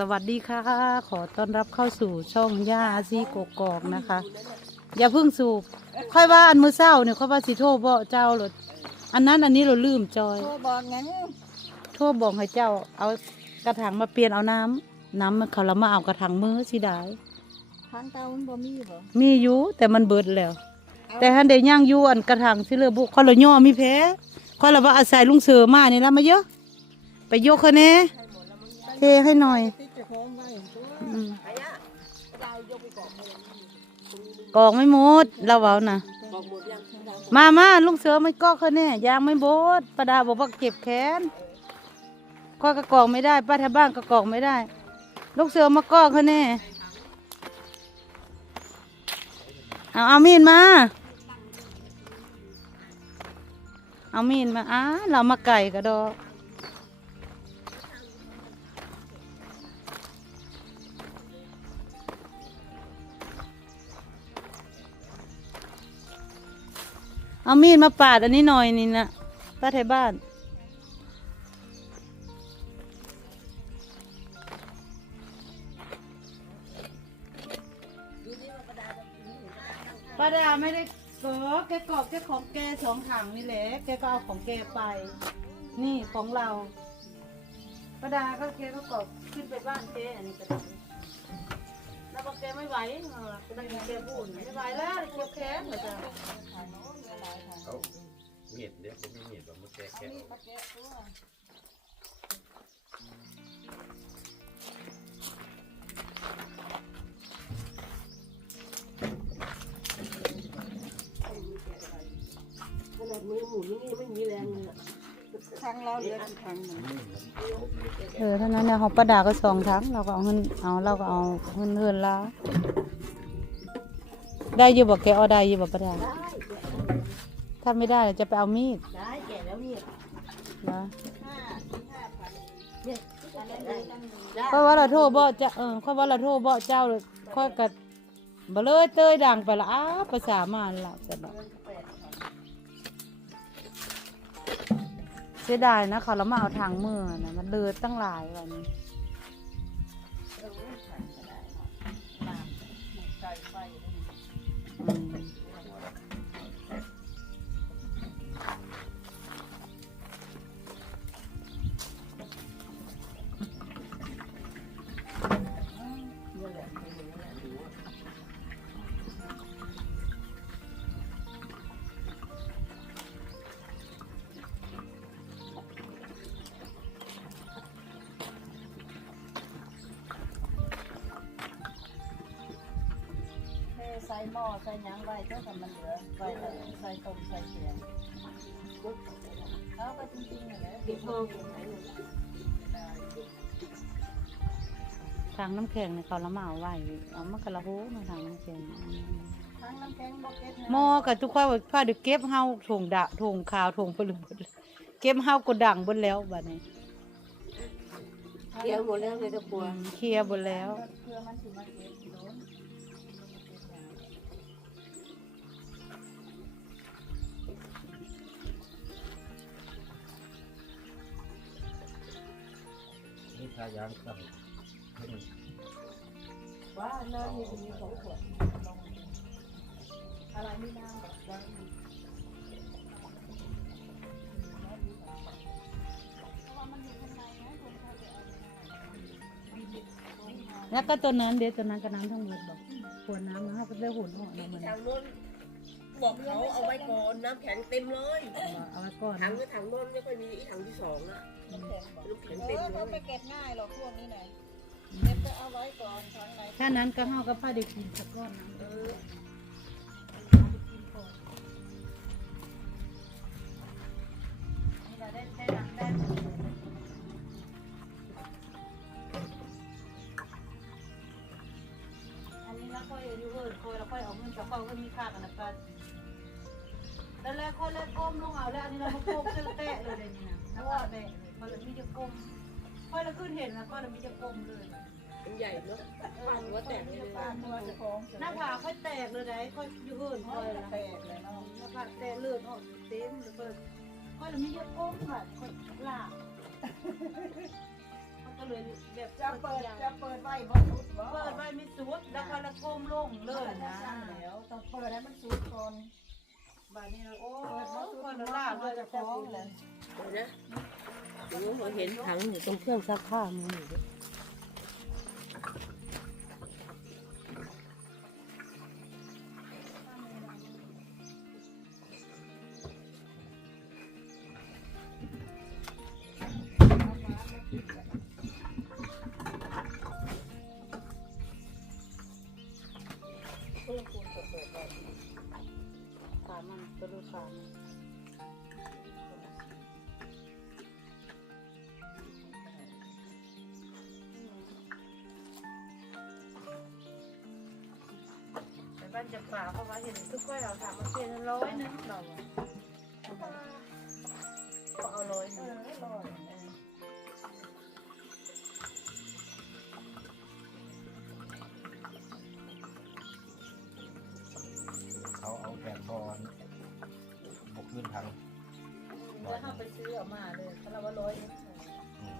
สวัสดีค่ะ ขอต้อนรับเข้าสู่ช่องย่าซีกกอกนะคะ อย่าเพิ่งสูบค่อยว่าอันมือเศร้าเนี่ยค่อยว่าสิโทษบ่เจ้าหรออันนั้นอันนี้เราลืมจอย โทรบอกงั้นโทษบอกให้เจ้า เอากระถางมาเปลี่ยนเอาน้ำน้ำมันเขาเรามาเอากระถางมือสิได้ทางเตามันบ่มีบ่มีอยู่แต่มันเบิดแล้ว แต่ฮันเดย่างอยู่อันกระถางสิเลือบุเขาเราย่อมีแพ้เขาเราว่าอาศัยลุงเสือมานี่ละมาเยอะ ไปยกเขาเน่เทให้หน่อย ติดจะ พร้อมไว้ตัวไอ้อะดาวยกไปกอกเลยกองไม่หมดเราเว้านะกอกหมดยังทามามาลุงเสือไม่กอกเขาแน่ยางไม่บดประดาบอกว่าเก็บแขนก้อกระกอกไม่ได้ ป้าแถวบ้านกระกอกไม่ได้ ลูกเสือมากอกเขาแน่เอาเอามีดมา เอามีดมาอ้าเรามาไก่กระดอก เอามีดมาปาดอันนี้หน่อยนี่นะป้าไทยบ้าน ป้าดาไม่ได้เก็แกกอบแกของแกสองถังนี่แหละ แกก็เอาของแกไป นี่ของเราป้าดาก็แกก็กอบขึ้นไปบ้านแกอันนี้ก็ได้ แล้วบอกแกไม่ไหวเออก็ได้ยินแกพูดไม่ไหวแล้วเจ็บแขนเหมือนกันเขาเมียดเดี๋ยวผมมีเมียดแบบมาแกะแกะขนาดมือหมุนนี่ไม่มีแรงเลย ทางเราเหลือกี่ทางหนึ่งเออเท่านั้นเนี่ยของป้าดาก็สองถังเราก็เอาเงินเอาเราก็เอาเงินเงินละได้อยู่บอกแกเอาได้อยู่บอกป้าดาได้ถ้าไม่ได้จะไปเอามีดได้แก่แล้วเนี่ยนะห้าห้าพันเนี่ยอันนั้นได้ได้เพราะว่าเราโทษบ่เจ้าเออเพราะว่าเราโทษบ่เจ้าเลยค่อยกัดบ่เลยเตยดังไปละอ้าภาษามันละจะแบบ เสียดายนะเขาแล้วมาเอาทางมือนะมันเลือตั้งหลายวันนี้ หม้อใส่หยังไว้เท่ากับมันเหลือไว้ใส่ต้มใส่เสียเอาไปจริงๆนะปิดห้องไหนทางน้ำแข็งเนี่ยเขาละมาเอาไว้เอามากระหูมาทางน้ำแข็งทางน้ำแข็งบอกเก็ตหม้อกับทุกข้าวข้าวเดี๋ยวเก็บเฮาถงดะถงขาวถงไปเลยหมดเลยเก็บเฮาก็ดังบนแล้วบัดนี้เกี่ยวหมดแล้วเลยตะปัวเคลียร์บนแล้ว เพื่อมันถึงมาเก็บ โดนนี่ทายางสั่งให้มันว่าน้ำมีมีสองขวดอะไรไม่ได้วาแล้วก็ตัวนั้นเดี๋ยวตัวนั้นก็น้ำทั้งหมดบอกขวดน้ำมันเขาก็ได้หุ่นห่อน้ำมันทางโน้น บอกเขาเอาไว้ก่อนน้ำแข็งเต็มเลยเอาไว้ก่อนถังนะก็ถังโน้นไม่ค่อยมีอีถังที่สองอะน้ำแข็งบอกน้ำแข็งเอเต็มอเลเขาไปยเก็บง่ายหรอกพวกนี้ไหนเก็บไปเอาไว้ก่อนทางไหนถ้านั้นก็เฮาก็พาเด็กกินสักก้อนน้ำเอเออนี่เราได้ได้น้ำได้อันนี้แล้วค่อยอยู่เฮิร์ดค่อยแล้วค่อยเอาเงินจากเขาก็มีค่ากันนะกัน แล้วแล้วค่อยแล้วก้มลงเอาแล้วอันนี้เรามาโก้มเส้นแตะเลยเดี๋ยวนี้นะแล้วว่าแตะเลยพอเรามีจะก้มค่อยเราขึ้นเห็นแล้วก็เรามีจะก้มเลยเป็นใหญ่เนอะปาดหัวแตกเลยปานตัวจะคล้องหน้าผากค่อยแตกเลยได้ค่อยอยู่เฮิร์ดห้ค่อยแปดเลยเนาะหน้าผากแตกเลือดออกเต็มเลยเปิดค่อยเรามีจะก้มแบบค่อยลากค่อยก็เลยแบบจะเปิดจะเปิดไว้บ่สุดบ่เปิดไว้ไม่สุดแล้วก็ละโก้มลงเลยนะแล้วต้องเปิดให้มันสุดก่อน บ้านนี้เราโอ้คนละล่าเราจะฟ้องเลย เดี๋ยวนะโอ้โหเห็นถังอยู่ตรงเครื่องซักผ้ามันอยู่ด้วย บ้านจะป่าเพราะว่าเห็นทุกคนเราถามมาเพียงร้อยนึงเราอะก็เอาร้อยนึงเขาเอาแบบบอลบกขึ้นทางแล้วเขาไปซื้อออกมาเลยเขาเราว่าร้อยนึงอืม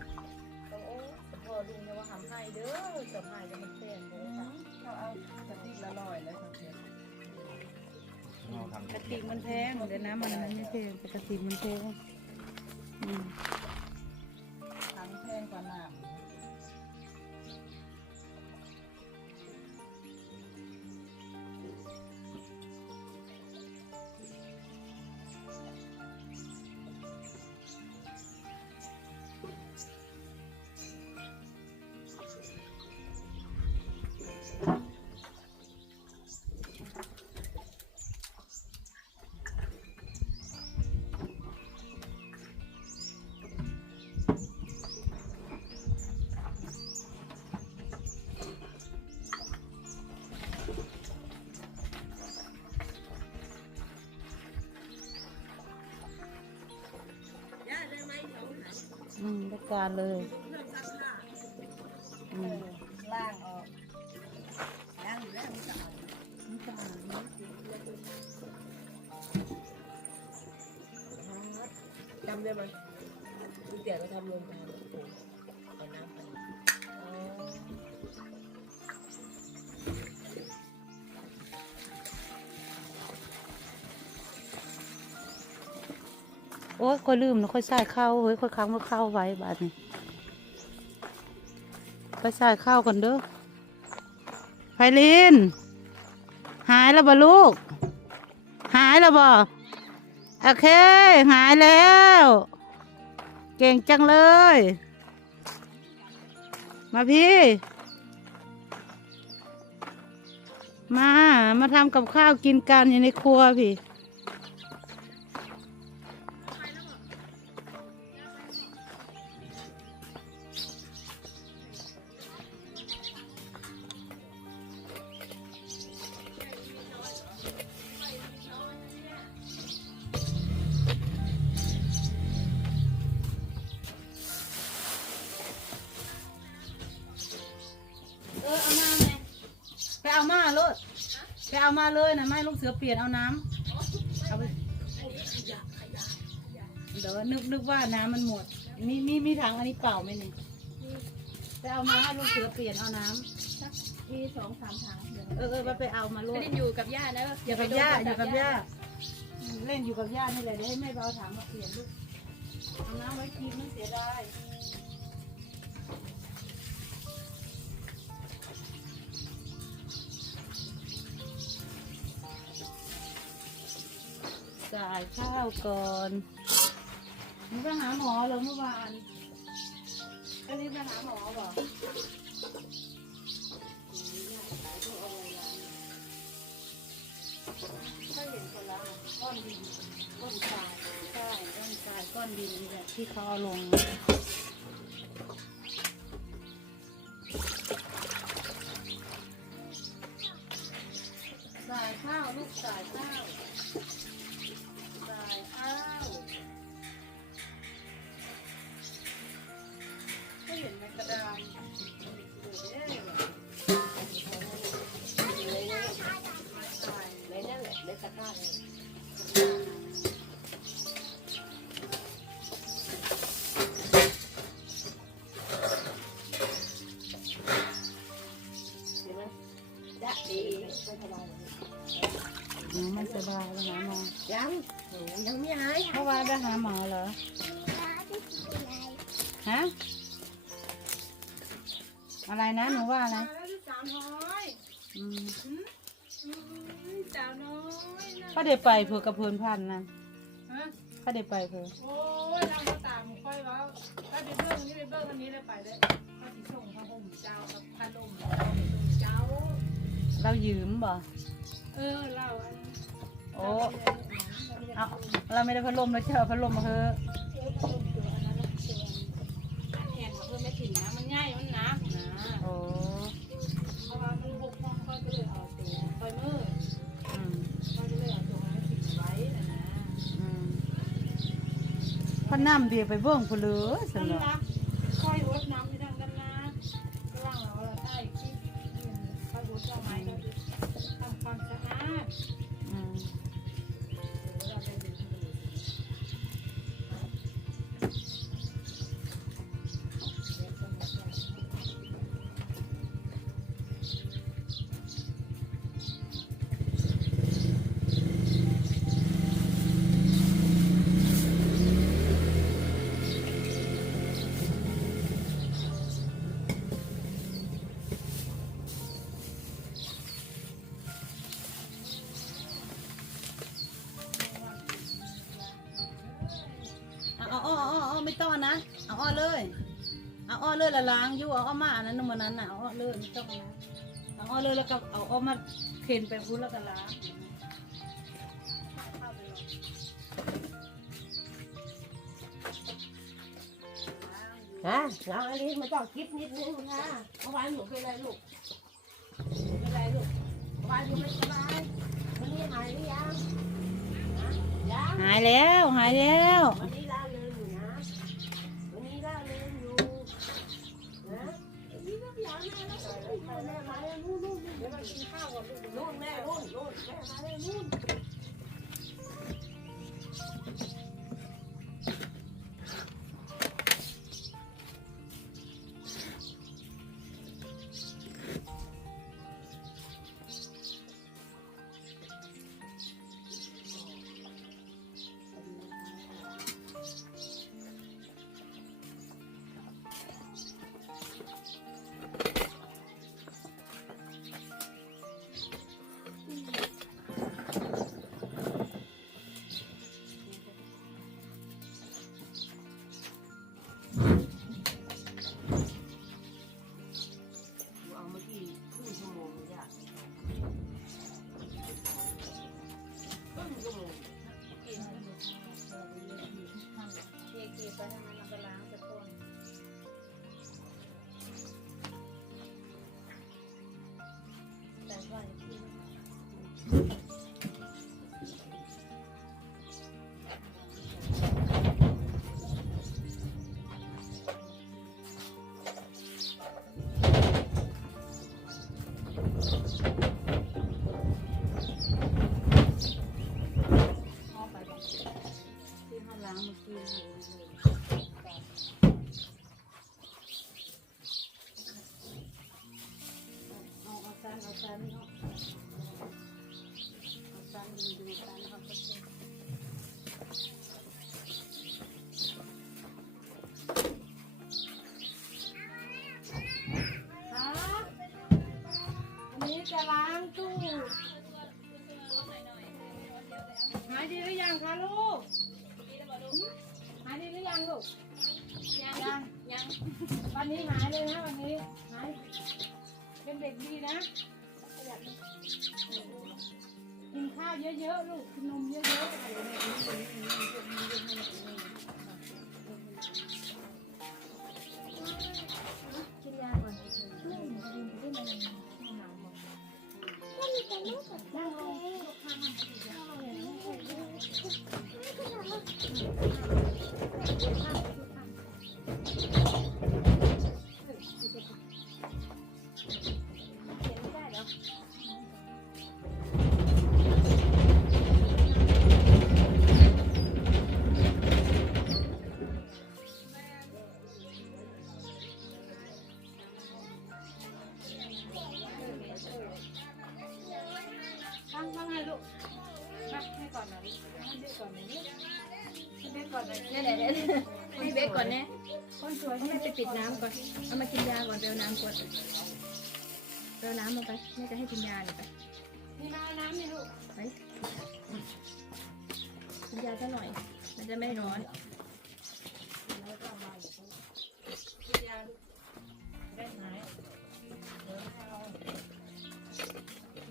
ก็โอ้แต่พอลุงเนี่ยว่าทำให้เด้อจะให้จะมันเป็นเลยค่ะ เขาเอากระติกละร้อยแล้วครับเพื่อนเราทำกระติกมันแพงเดี๋ยวนะมันมันไม่แพงแต่กระติกมันแพงอืม การเลย อืมล่างออกย่างอยู่แล้วมันจะเอานี่ก็หาเนาะจำได้ไหมคุณเตี๋ยไปทำโรงงาน โอ้ยค่อยลืมนะค่อยใส่ข้าวเฮ้ยค่อยค้างมาข้าวไว้บาดนี้ไปใส่ข้าวก่อนเด้อไพลิน หายแล้วบ่ลูก หายแล้วบ่โอเค หายแล้ว เก่งจังเลย มาพี่ มา มาทำกับข้าวกินกันอยู่ในครัวพี่ เอามาเลยนะไม่ลูกเสือเปลี่ยนเอาน้ำเอาไปเดี๋ยวนึกนึกว่าน้ำมันหมด มีมีมีถังอันนี้เปล่าไหมนี่ไปเอามาให้ลูกเสือเปลี่ยนเอาน้ำมีสองสามถังเดี๋ยวเออเออไปไปเอามาลูกไม่ได้อยู่กับย่าแล้วอย่ากับย่าอย่ากับย่าเล่นอยู่กับย่านี่แหละเดี๋ยวให้แม่ไปเอาถังมาเปลี่ยนลูกเอาน้ำไว้กินไม่เสียดาย จ่ายข้าวก่อนมึงไปหาหมอเหรอเมื่อวานก็รีบไปหาหมอบอกถ้าเห็นคนละก้อนดินก้อนทรายใช่ก้อนทรายก้อนดินนี่แหละที่เขาเอาลง จ้ะดีไม่สบายไปหาหมอยังยังไม่หายเพราะว่าไปหาหมอเหรอ ฮะ อะไรนะ หนูว่าอะไร เขาได้ไปเพื่อกระเพลินพันนะฮะเขาได้ไปเพื่อโอ้ยเราก็ตามค่อยว่าถ้าไปเบิ้งนี่ไปเบิ้งอันนี้เลยไปเลยถ้าไปส่งพระห่มเจ้ากับพัดลมเจ้า เรายืมบ่เออเราอันโอ้เอาเราไม่ได้พัดลมเราจะเอาพัดลมมาเถอะแทนเพื่อไม่ถิ่นนะมันง่ายมันหนักนะโอ้เพราะว่ามันบกพร่องก็เลยเอาตัวไฟมืออื พอน้ำเดียวไปเบิ่งผู้เหลยสมันนุกรักคอยรดน้ำที่ดังดันนะหว่างเราเราได้ที่คอยรดเราไม้เราจะทำความสะอาด นะ เอาอ้อเลย เอาอ้อเลยละล้างอยู่เอาอ้อมาอันนั้นนมันนั้นน่ะเอาอ้อเลยไม่ต้องนะเอาอ้อเลยแล้วก็เอาอ้อมาเข็นไปพุ้นแล้วก็ล้างฮะเราอันนี้มาต้องคิดนิดนึงค่ะเมื่อวานหนูเป็นไรลูกเป็นไรลูกเมื่อวานหนูไม่สบายวันนี้หายหรือยังฮะยังหายแล้วหายแล้ว วันนี้ล่าเริงอยู่นะ วันนี้ล่าเริงอยู่นะวันนี้ก็อยากแม่แล้วแม่มาแล้วนู่นนู่นนู่นเดี๋ยวมา กินข้าวก่อนลูกนู่นแม่นู่นนู่นแม่มาเลยนู่นายดีหรือยังคะลูก หายดีหรือยังลูก ยังยังยัง วันนี้หายเลยนะวันนี้ หาย เป็นเด็กดีนะ กินข้าวเยอะๆลูก กินนมเยอะๆอะไรเนี่ยกินยาก่อนไม่กินไม่ได้ไม่หนาวบอกนั่งลง Thank you. เนี่ยเนี่ยเนี่ยให้เบสก่อนเนี่ยคนสวยให้แม่ไปปิดน้ำก่อน เอามากินยาก่อนเดี๋ยวน้ำก่อนเดี๋ยวน้ำมาไปแม่จะให้กินยาเลยไปนี่มาน้ำนี่ลูกไปกินยาซะหน่อย มันจะไม่ร้อน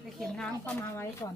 ไปเข็นน้ำเข้ามาไว้ก่อน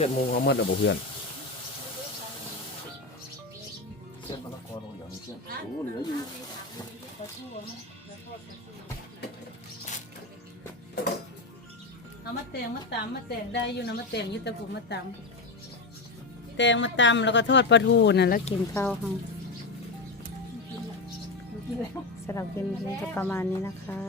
เจ็ดโมงเขาเมื่อเดี๋ยวเพื่อนเส้นมะละกอลงอย่างนี้เพื่อนโอ้เหลืออยู่เอามาแตงมาตำมาแตงได้อยู่นะมาแตงอยุตะปูมาตำแตงมาตำแล้วก็ทอดปลาทูน่ะแล้วกินข้าวค่ะสำหรับกินนี้ก็ประมาณนี้นะคะ